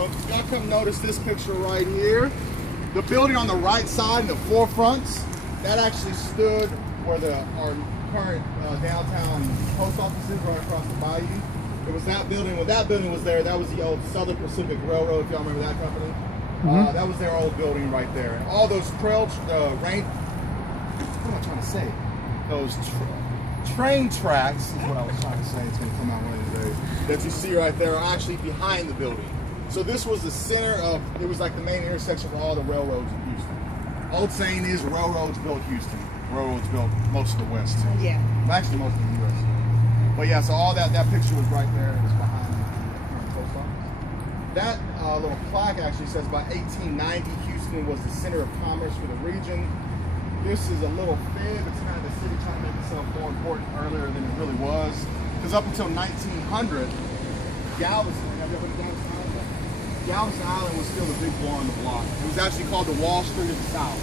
So y'all come notice this picture right here. The building on the right side, in the forefronts, that actually stood where our current downtown post office is, right across the bayou. It was that building. When that building was there, that was the old Southern Pacific Railroad, if y'all remember that company. That was their old building right there. And all those what am I trying to say? Those train tracks is what I was trying to say. It's going to come out one of these days. That you see right there are actually behind the building. So this was the center of, it was like the main intersection of all the railroads in Houston. Old saying is railroads built Houston. Railroads built most of the West. Yeah. Well, actually most of the U.S. But yeah, so all that picture was right there. It's behind the post office. That little plaque actually says by 1890, Houston was the center of commerce for the region. This is a little fib. It's kind of the city trying to make itself more important earlier than it really was. Because up until 1900, Galveston, have you ever been to Galveston Island? Galveston Island was still the big boy on the block. It was actually called the Wall Street of the South.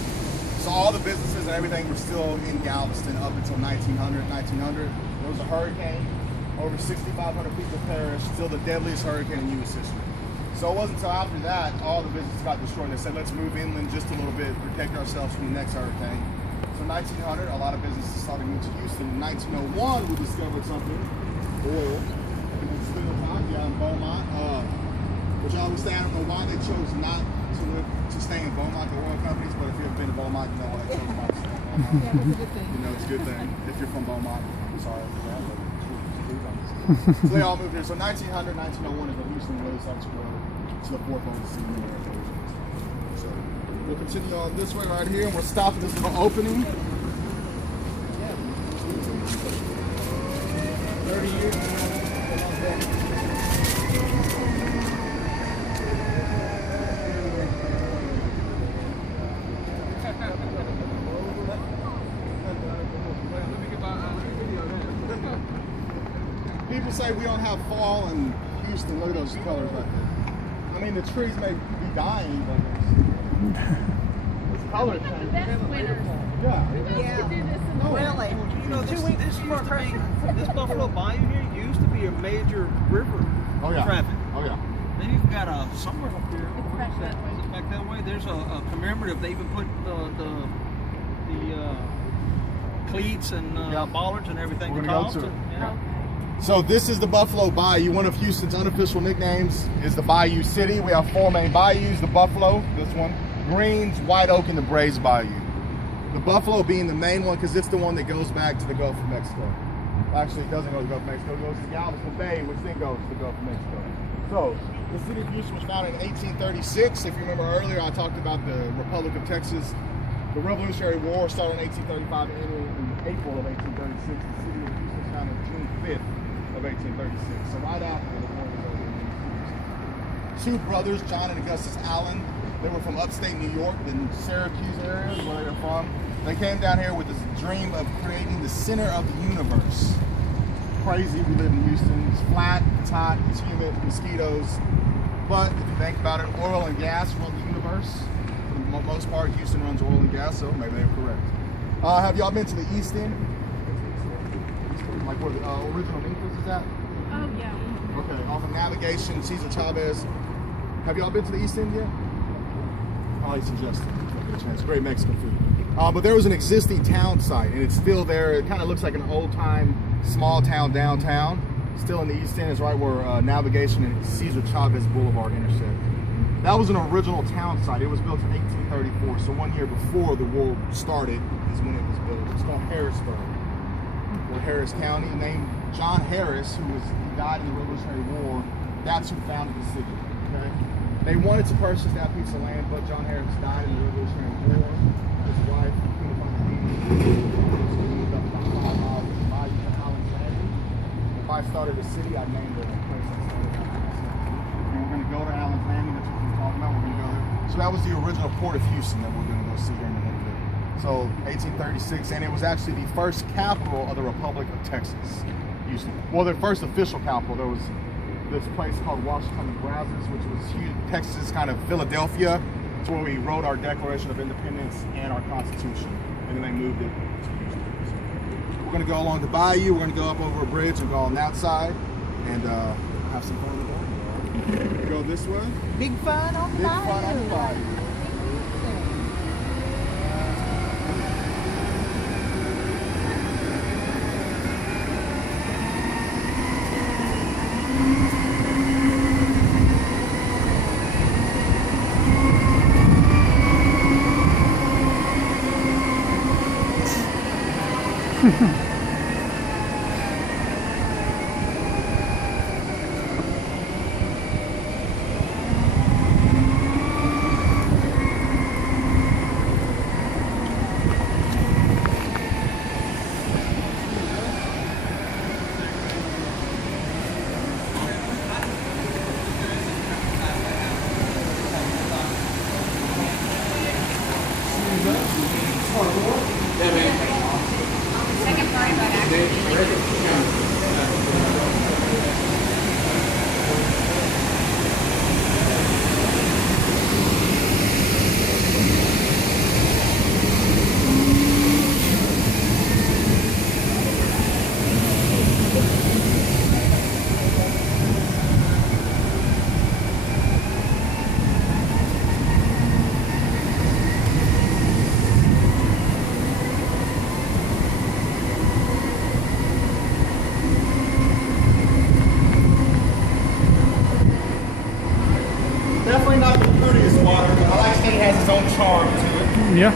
So all the businesses and everything were still in Galveston up until 1900. There was a hurricane. Over 6,500 people perished. Still the deadliest hurricane in U.S. history. So it wasn't until after that all the businesses got destroyed. They said, let's move inland just a little bit, protect ourselves from the next hurricane. So 1900, a lot of businesses started to move to Houston. In 1901, we discovered something, oil. Still in Beaumont. Which I always say, I don't know why they chose not to stay in Beaumont, the oil companies, but if you've been to Beaumont, you know why they chose not to stay in Beaumont. Yeah, it's a good thing. You know, it's a good thing. If you're from Beaumont, I'm sorry for that, but so they all moved here. So 1900, 1901 is when Houston really started to grow to the forefront of the scene. So we'll continue on this way right here, and we'll stop at this little opening. 30 years. People say we don't have fall in Houston. Look at those colors right there. I mean, the trees may be dying, but it's color change. The best winners. Yeah. You guys could do this in the Really? You know, this Buffalo Bayou here used to be a major river traffic. Oh yeah. Then you've got somewhere up here. It's back that way. Is it back that way? There's a commemorative. They even put the cleats and bollards and everything. We're gonna go to it. Yeah. So this is the Buffalo Bayou. One of Houston's unofficial nicknames is the Bayou City. We have 4 main bayous: the Buffalo, this one, Greens, White Oak, and the Brays Bayou. The Buffalo being the main one because it's the one that goes back to the Gulf of Mexico. Actually, it doesn't go to the Gulf of Mexico. It goes to Galveston Bay, which then goes to the Gulf of Mexico. So the city of Houston was founded in 1836. If you remember earlier, I talked about the Republic of Texas. The Revolutionary War started in 1835 and ended in April of 1836. The city of Houston was founded June 5th. Of 1836. So right after the war was over. Two brothers, John and Augustus Allen, they were from upstate New York, the Syracuse area is where they're from. They came down here with this dream of creating the center of the universe. Crazy, we live in Houston. It's flat, it's hot, it's humid, mosquitoes. But if you think about it, oil and gas run the universe. For the most part, Houston runs oil and gas, so maybe they're correct. Have y'all been to the East End? Like where the original Memphis is at? Oh, yeah. Okay, off of Navigation, Cesar Chavez. Have y'all been to the East End yet? Probably suggest it. Get a chance. Great Mexican food. But there was an existing town site, and it's still there. It kind of looks like an old-time, small town downtown. Still in the East End is right where Navigation and Cesar Chavez Boulevard intersect. That was an original town site. It was built in 1834, so 1 year before the war started is when it was built. It's called Harrisburg. Or Harris County, named John Harris, he died in the Revolutionary War. That's who founded the city. Okay, they wanted to purchase that piece of land, but John Harris died in the Revolutionary War. His wife couldn't find the moved up about 5 miles from the bayou to Allen's Landing. If I started a city, I'd name the place I started. And we're going to go to Allen's Landing. That's what we're talking about. We're going to go there. So that was the original port of Houston that we're going to go see here in a little bit. So 1836, and it was actually the first capital of the Republic of Texas. Houston. Well, the first official capital. There was this place called Washington, Brazos, which was Texas, kind of Philadelphia. It's where we wrote our Declaration of Independence and our Constitution, and then they moved it to Houston. So we're going to go along the bayou. We're going to go up over a bridge and go on that side, and have some fun with that. Go this way. Big fun on the Big fun on the bayou. bayou. Definitely not the prettiest water, but I like to say it has its own charm to it. Yeah.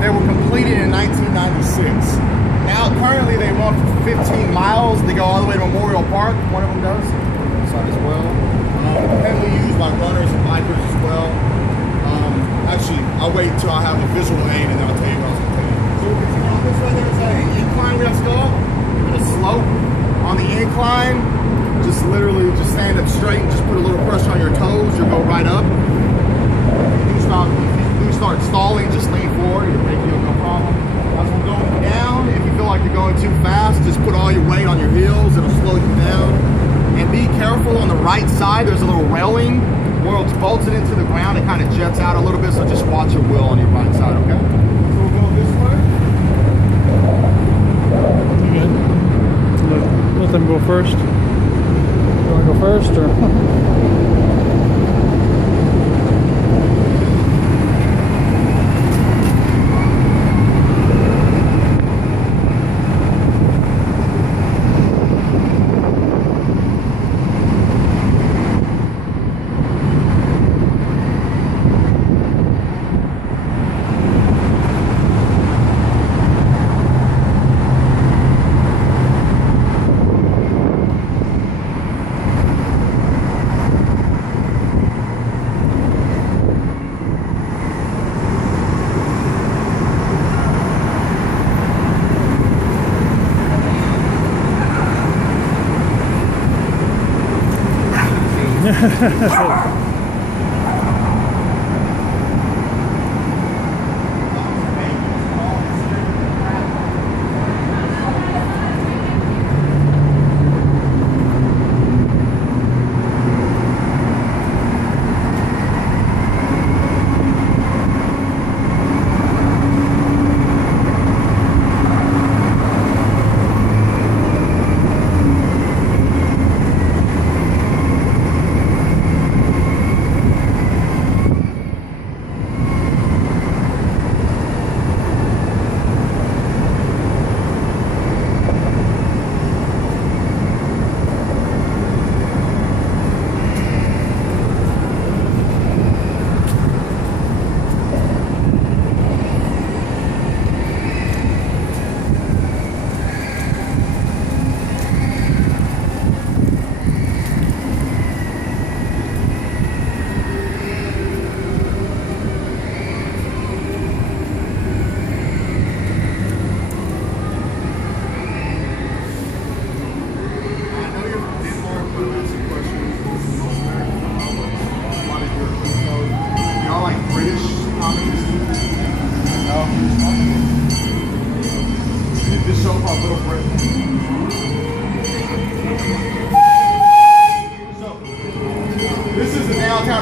They were completed in 1996. Now, currently, they run for 15 miles. They go all the way to Memorial Park. One of them does. Side as well. Heavily used by runners and bikers as well. Actually, I'll wait until I have a visual aid and then I'll tell you what I was going to tell you. So we'll continue on this way. There's an incline we have to go up and a slope. On the incline, just literally just stand up straight and just put a little pressure on your toes. You'll go right up. If you start stalling, just lean forward. It'll make you no problem. As we're going down, if you feel like you're going too fast, just put all your weight on your heels. It'll slow you down. And be careful on the right side. There's a little railing where it's bolted into the ground. It kind of jets out a little bit, so just watch your wheel on your right side, okay? So we'll go this way. You good? Let them go first. You want to go first, or?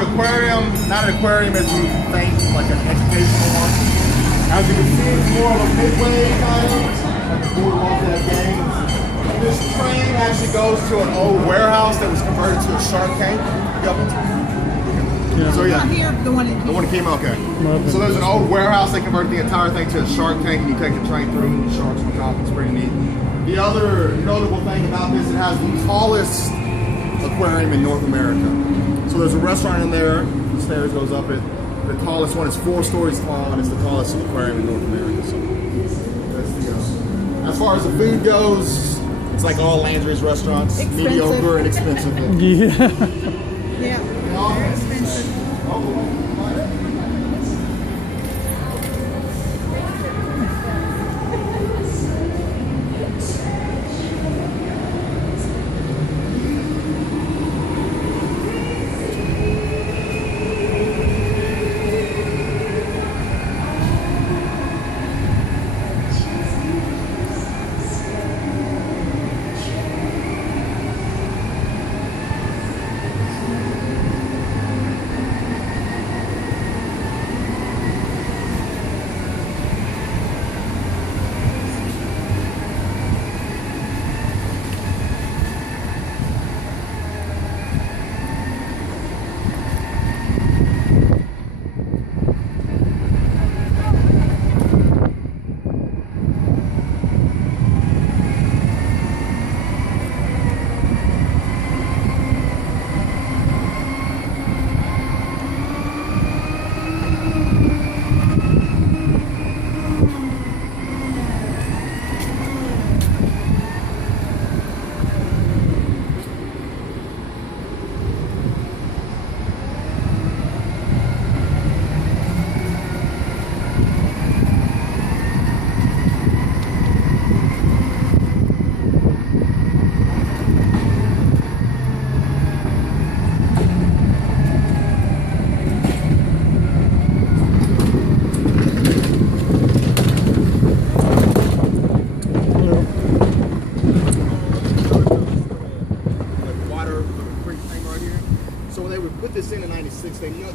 Aquarium, not an aquarium as you think, like an educational one. As you can see, it's more of a midway kind of, like a boardwalk that games. This train actually goes to an old warehouse that was converted to a shark tank. Yeah. So yeah, Not here, the one in the one that came out, okay. Okay. So there's an old warehouse, they converted the entire thing to a shark tank and you take the train through, the sharks on top, it's pretty neat. The other notable thing about this, it has the tallest aquarium in North America. So there's a restaurant in there, the stairs goes up it. The tallest one is 4 stories tall and it's the tallest aquarium in North America. So that's the, as far as the food goes, it's like all Landry's restaurants, Expensive. mediocre and expensive. Yeah. Yeah. Very expensive.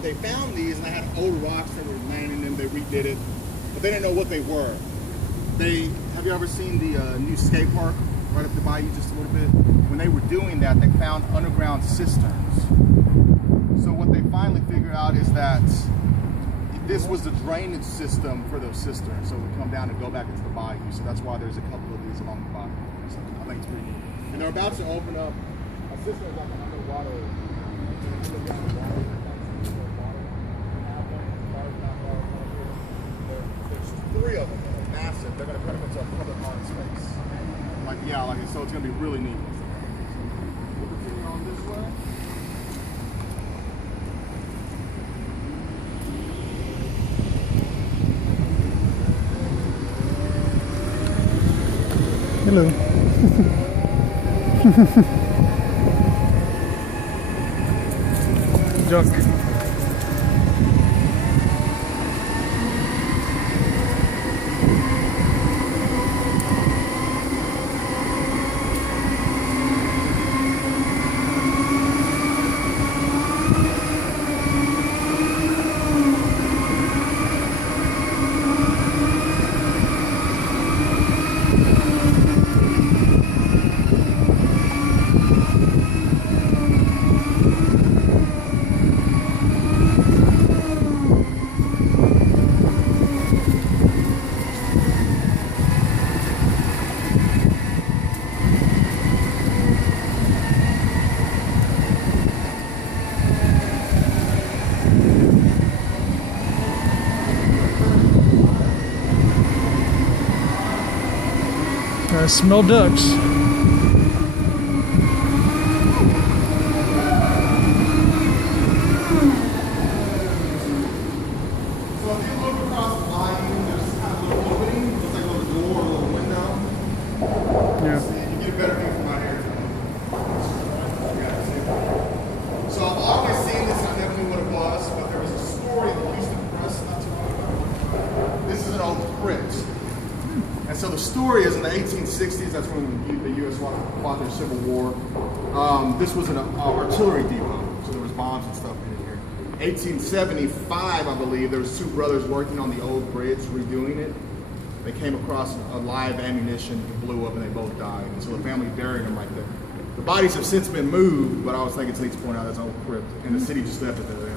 They found these and they had old rocks that were laying in them. They redid it, but they didn't know what they were. Have you ever seen the new skate park right up the bayou just a little bit? When they were doing that, they found underground cisterns. So what they finally figured out is that this was the drainage system for those cisterns. So it would come down and go back into the bayou. So that's why there's a couple of these along the bayou. So I think it's pretty neat. And they're about to open up a cistern like an underwater. There's 3 of them, they're massive. They're going to put them into a public art space. Like, yeah, like, so it's going to be really neat. We'll continue on this way. Hello. duck. I smell ducks. So if you look across the bayou, there's this kind of little opening, just like a little door or a little window. Yeah. See, you get a better view from out here. So I've always seen this, I never knew what it was, but there was a story in the Houston Press not too long ago. This is an old crypt. And so the story is in the 1860s, that's when the U.S. fought their Civil War. This was an artillery depot, so there was bombs and stuff in here. 1875, I believe, there was two brothers working on the old bridge, redoing it. They came across a live ammunition, it blew up, and they both died. And so the family buried them right there. The bodies have since been moved, but I was thinking to point out that's an old crypt, and the city just left it there.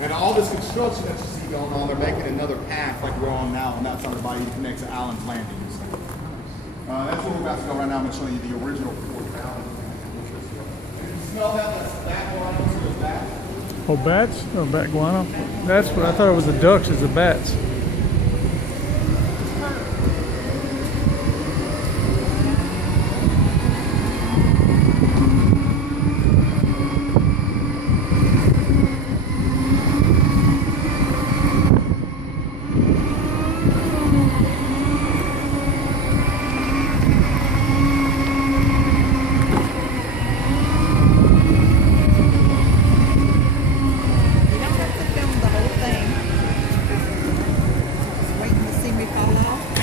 And all this construction that you see going on, they're making another path like we're on now, and that's on the bayou to connect to Allen's Landing. That's where we're about to go right now. I'm going to show you the original Fort Allen's Landing. You smell that? That's bat guano. So there's bats. Oh, bats? Oh, bat guano? That's what I thought it was the ducks, it's the bats.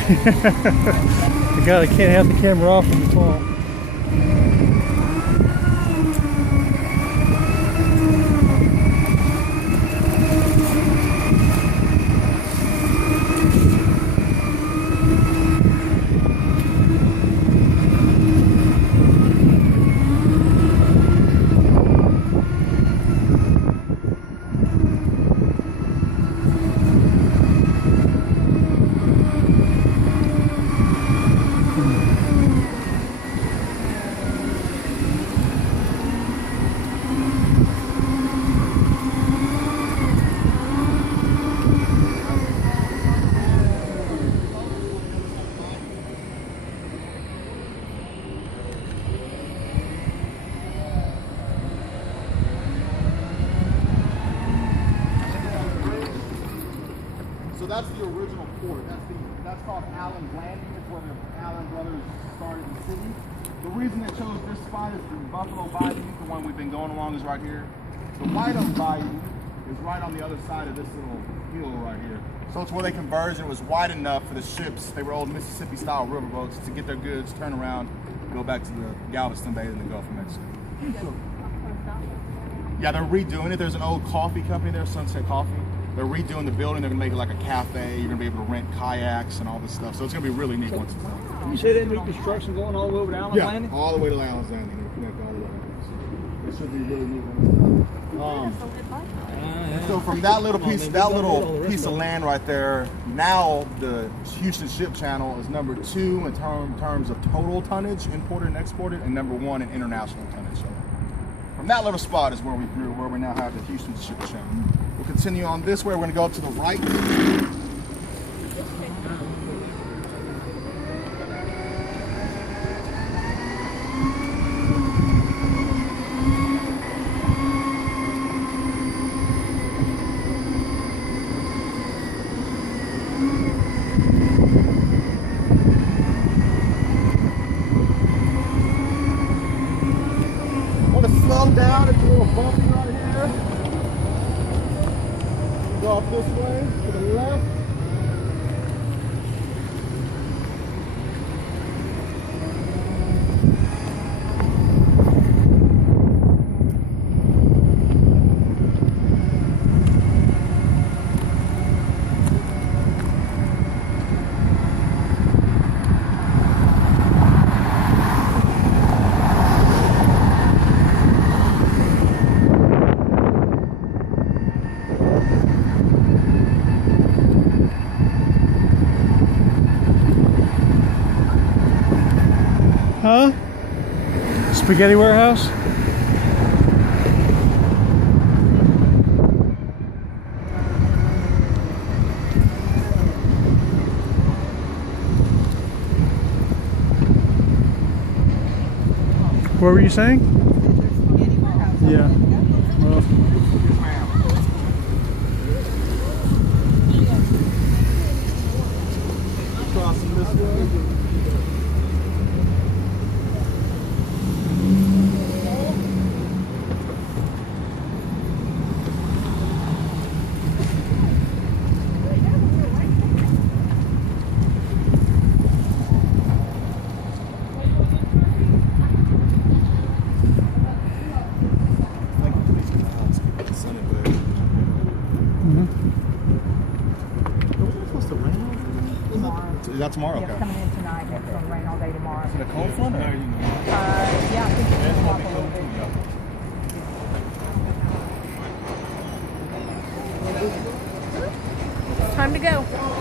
The guy that can't have the camera off when you fall. So that's the original port. That's called Allen's Landing. It's where the Allen brothers started the city. The reason they chose this spot is the Buffalo Bayou, the one we've been going along, is right here. The White Oak Bayou is right on the other side of this little hill right here. So it's where they converged. It was wide enough for the ships. They were old Mississippi-style riverboats to get their goods, turn around, go back to the Galveston Bay and the Gulf of Mexico. Yeah, they're redoing it. There's an old coffee company there, Sunset Coffee. They're redoing the building. They're gonna make it like a cafe. You're gonna be able to rent kayaks and all this stuff. So it's gonna be really neat once it's done. You say they new construction going all the way over to Allen's Landing? All the way to Allen's Landing. They connect all the way. So it should be really neat when it's done. So from that little piece of land right there, now the Houston Ship Channel is number 2 in terms of total tonnage imported and exported, and number 1 in international tonnage. So from that little spot is where we now have the Houston Ship Channel. We'll continue on this way. We're going to go up to the right. I want to slow down. It's a little bumpy right here. Spaghetti warehouse? What were you saying? Yeah. Well, Crossing this way. Is that tomorrow? Yeah, it's coming in tonight. And it's going to rain all day tomorrow. Is it a cold front? Or? Yeah, I think it's going to swap a little bit. Time to go.